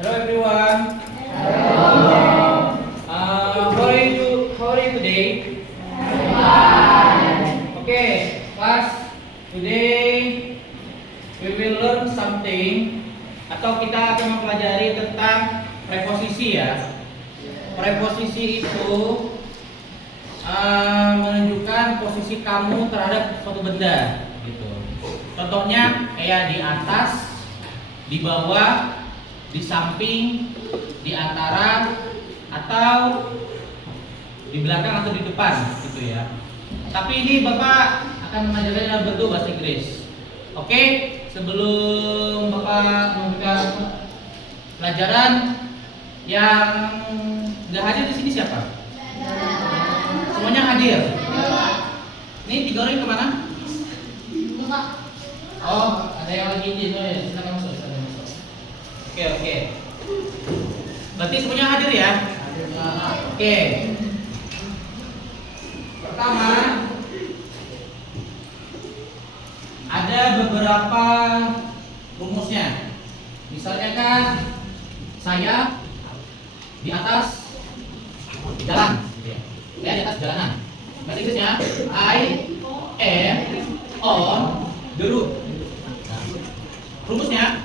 Hello everyone. How are you today? Okay, class. Today we will learn something atau kita akan mempelajari tentang preposisi ya. Preposisi itu menunjukkan posisi kamu terhadap suatu benda gitu. Contohnya kayak di atas, di bawah, di samping, di antara, atau di belakang atau di depan gitu ya. Tapi ini Bapak akan mengajarkan dalam bentuk bahasa Inggris. Oke, sebelum Bapak memberikan pelajaran, yang nggak hadir di sini siapa? Semuanya hadir. Ini digoreng kemana? Oh, ada yang lagi di sini. Silakan masuk. Oke. Berarti semuanya hadir ya? Oke. Pertama, ada beberapa rumusnya. Misalnya kan saya di atas jalan, gitu ya. Saya di atas jalanan. Bahasa Inggrisnya I am on the road. Nah, rumusnya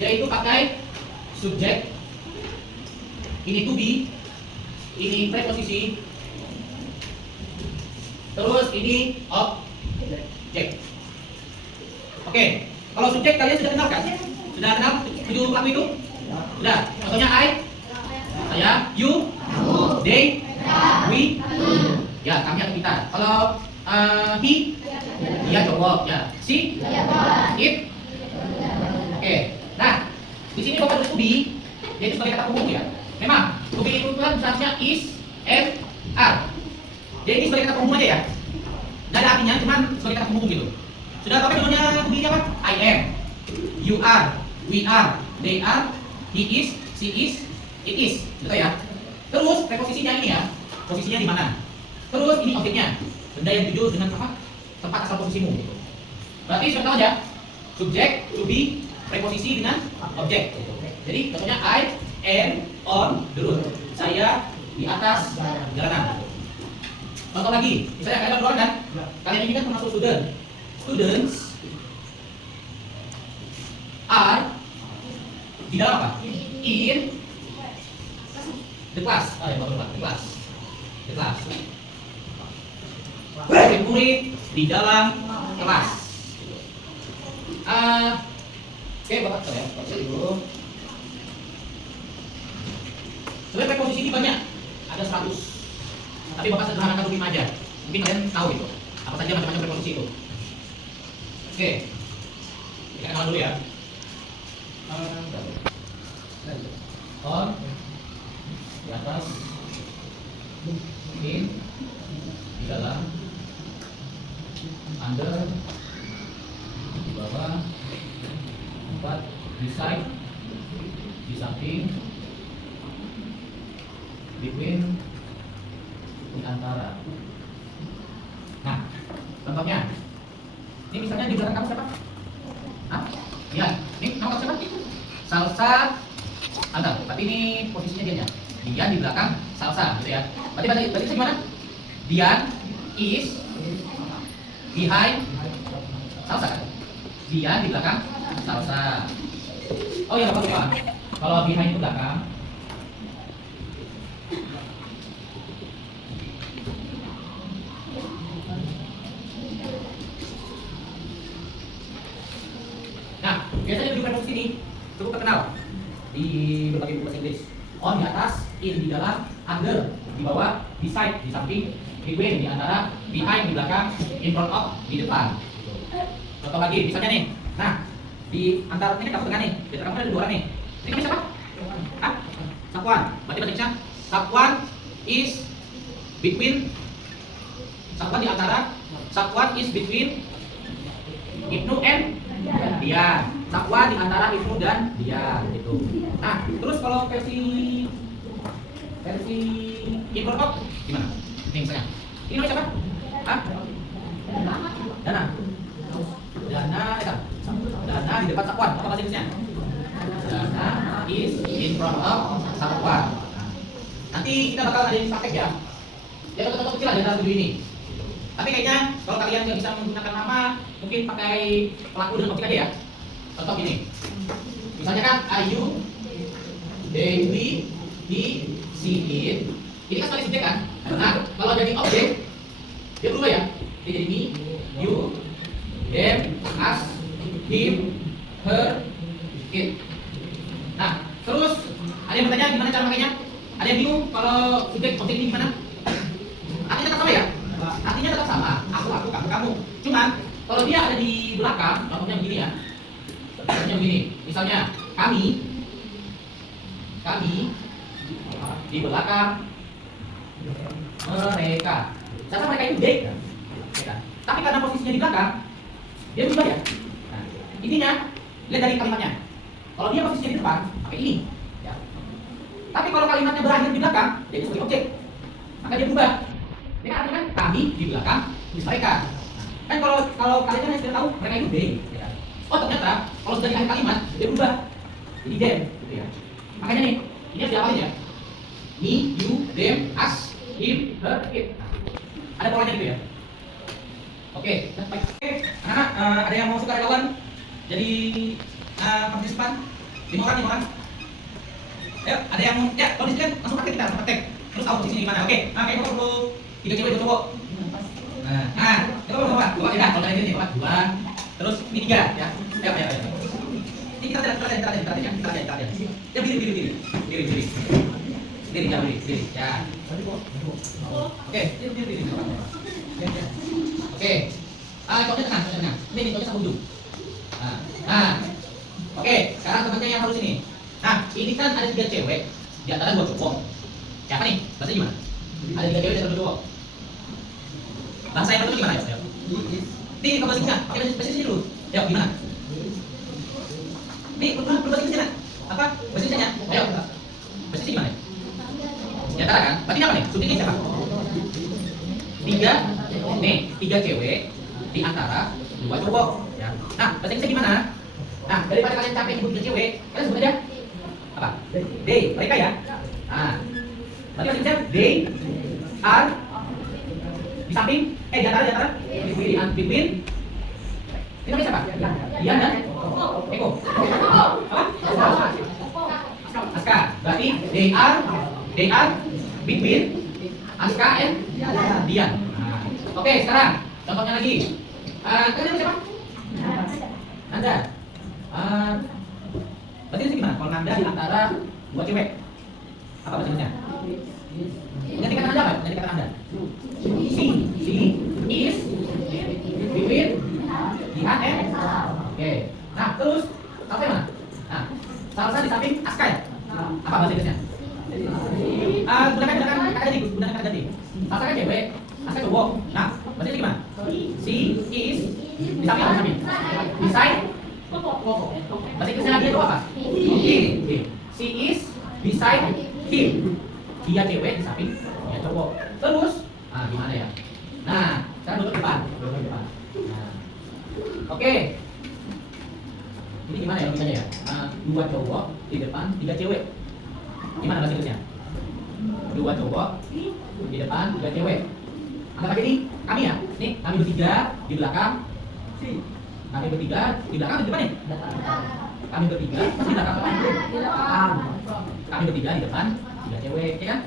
yaitu pakai subjek, ini to be, ini preposisi, terus ini objek. Oke, kalau subjek kalian sudah kenal kan? Sudah kenal tujuh pelaku itu? Sudah. Contohnya I, saya, you, they, we, ya kami atau kita. Kalau he, dia cowok, ya. She, it. Oke. Nah, di sini Bapak tulis to be, yaitu sebagai kata penghubung ya. Memang to be itu kan seharusnya is, and, are. Jadi ini sebagai kata penghubung aja ya. Nggak ada artinya, cuman sebagai kata penghubung gitu. Sudah Bapak contohnya to be apa? I am, you are, we are, they are, he is, she is, it is. Betul ya? Terus preposisinya ini ya, posisinya di mana? Terus ini objeknya, benda yang dituju dengan apa? Tempat asal posisimu. Berarti sudah tahu aja, subjek, to be, preposisi dengan objek. Jadi contohnya I am on the road. Saya di atas jalanan. Contoh lagi, misalnya kalian keluar kan? Kalian ini kan termasuk student. Students are di dalam apa? In the class. The class. The class. Murid di dalam kelas. Oke, Bapak saya dulu. Sebenarnya preposisi ini banyak, ada 100. Tapi Bapak sederhanakan 5 aja. Mungkin kalian tahu itu. Apa saja macam-macam preposisi itu. Oke. Kita kenal dulu ya. On, di atas, in, di dalam, under, di bawah, tempat, di side, di samping, between, di antara. Nah, contohnya, ini misalnya di belakang kamu siapa? Hah? Iya, ini nama kamu siapa? Salsa, Anda. Tapi ini posisinya Dian ya. Dian di belakang Salsa, gitu ya. Berarti gimana? Dian is behind Salsa kan? Dian di belakang Salsa. Oh iya, Bapak lupa. Kalau behind itu belakang. Nah, biasanya di preposisi ini cukup terkenal di berbagai buku bahasa Inggris. On di atas, in di dalam, under di bawah, beside di samping, between di antara, behind di belakang, in front of di depan. Contoh lagi, misalnya nih. Nah, di antara ini kamu tengah nih. Di antara kamu ada 2 orang nih. Ini kamu siapa? Hah? Safwan. Berarti bahasa Inggrisnya Safwan is between. Safwan di antara. Safwan is between Ibnu and Dian. Safwan di antara Ibnu dan Dian gitu. Nah, terus kalau versi improper gimana? Ini misalnya. Ini namanya siapa? Hah? Dana. Dana di depan Safwan. Apa bahasa Inggrisnya? Dana is in front of someone. Nanti kita bakal ada praktek ya. Ya contoh kecil aja dalam video ini. Tapi kayaknya kalau kalian nggak bisa menggunakan nama, mungkin pakai pelaku dan objek aja ya. Contoh gini. Misalnya kan Ayu, Dewi, he, she, it. Ini kan sebagai subjek kan? Nah, kalau jadi objek, dia berubah ya. Dia jadi me, you, them, us, him, her, it. Nah, terus ada yang bertanya gimana cara makainya? Ada yang bingung kalau subjek objek ini gimana? Artinya tetap sama ya? Artinya tetap sama. Aku, kamu. Cuman kalau dia ada di belakang, contohnya begini ya. Contohnya begini. Misalnya kami di belakang mereka. Saya mereka itu they. Tapi karena posisinya di belakang, dia berubah ya. Nah, intinya lihat dari kalimatnya. Kalau dia posisinya di depan, pakai ini. Ya. Tapi kalau kalimatnya berakhir di belakang, jadi sebagai objek, maka dia berubah. Ini kan artinya kan kami di belakang mereka. Kan kalau kalian kan sudah tahu mereka itu they. Ya. Oh ternyata kalau sudah di akhir kalimat dia berubah jadi them, gitu ya. Makanya nih ini harus diapalin ya. Me, you, them, us, him, her, it. Ada polanya gitu ya. Oke, baik. Anak-anak ada yang mau sukarelawan jadi partisipan? 5 orang. Ayo, ada yang mau? Ya, kalau di sini kan langsung praktek. Terus tahu posisinya gimana? Oke, nah kayak perlu 3 cewek 2 cowok. Nah, coba dua ya. Kalau kalian ini dua. Terus ini 3 ya. Ayo. Ini kita lihat. Ya diri. Diri. Ya. Oke, diri. Oke. Contohnya tengah. Ini contohnya sama ujung. Nah. Oke, sekarang temannya yang harus ini. Nah, ini kan ada 3 cewek, di antara 2 cowok. Siapa nih? Bahasa gimana? Ada 3 cewek dan 2 cowok. Bahasa yang pertama gimana ya? Nih, kalau bahasa Inggrisnya, pakai bahasa Inggrisnya dulu. Ya, gimana? Nih, belum bahasa Inggrisnya. Apa? Bahasa Inggrisnya? Ayo. Bahasa Inggrisnya gimana? Di antara kan? Berarti ini apa nih? Subjeknya siapa? 3 cewek di antara 2 cowok. Ya. Nah, bahasa Inggrisnya gimana? Nah, daripada kalian capek nyebut 3 cewek, kalian sebut aja apa? They, mereka ya. Nah, berarti bahasa Inggrisnya they are di samping, di antara, between. Ini namanya siapa? Dian dan Eko. Apa? Aska. Berarti they are between Aska and Dian. Oke, sekarang contohnya lagi. Kalian siapa? Nanda. Berarti ini gimana? Kalau Nanda di antara 2 cewek, apa bahasa Inggrisnya? Ganti kata Nanda apa? Ganti kata Nanda. She is between Dian and. Oke. Nah, terus sampai mana? Nah, Salsa di samping Aska ya? Apa bahasa Inggrisnya? Gunakan kata ganti. Salsa kan cewek, Aska cowok. Nah, berarti ini gimana? She is di samping apa? Beside. Bahasa Inggrisnya dia itu apa? Him. She is beside him. Dia cewek di samping dia cowok. Terus, gimana ya? Nah, sekarang duduk depan. Nah, oke. Ini gimana ya logikanya ya? 2 cowok di depan, 3 cewek. Gimana bahasa Inggrisnya? 2 cowok di depan, 3 cewek. Anggap aja ini kami ya. Nih, kami bertiga di belakang. Kami bertiga di belakang di depan nih. Kami bertiga di belakang apa? Kami bertiga di depan, 3 cewek, ya kan?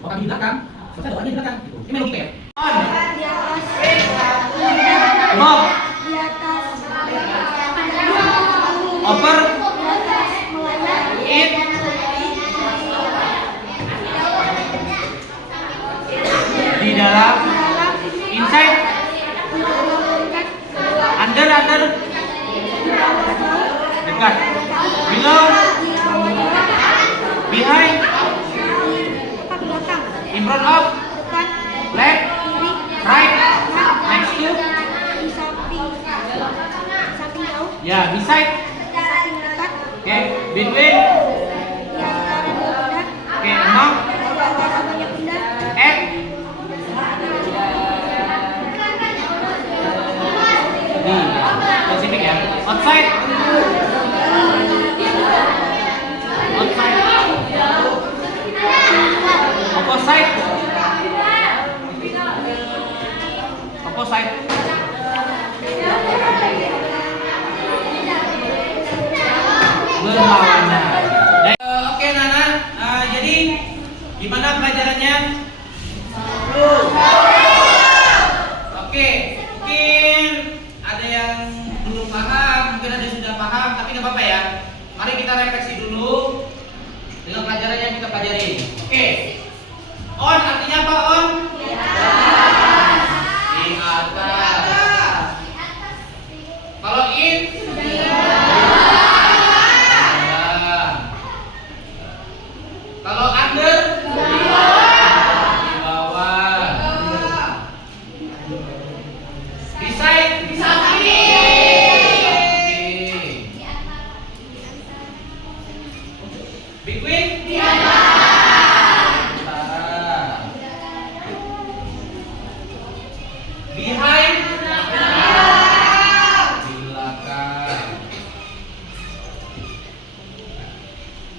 Kalau kami di belakang, selesai doanya di belakang. Ini logika ya. Mop. Over. It. Di dalam. Inside. Under. Dekat. Below. Behind. In front of. Left. Right. Next to. Ya, beside. Oke, between. Oke, among. At. Spesifik ya. Outside. jawabannya? Oke, mungkin ada yang belum paham, mungkin ada yang sudah paham, tapi nggak apa-apa ya. Mari kita refleksi dulu dengan pelajaran yang kita pelajari. Oke, on artinya apa on? Di atas. Kalau in? Kalau under? Di bawah. Di side? Di samping. Between? Di atas. Behind? Di belakang.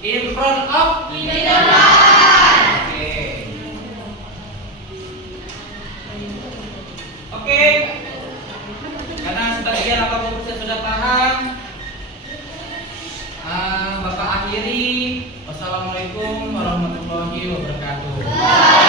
In front of? Di depan. Oke. Karena sebagian 80% sudah paham, Bapak akhiri. Wassalamualaikum warahmatullahi wabarakatuh.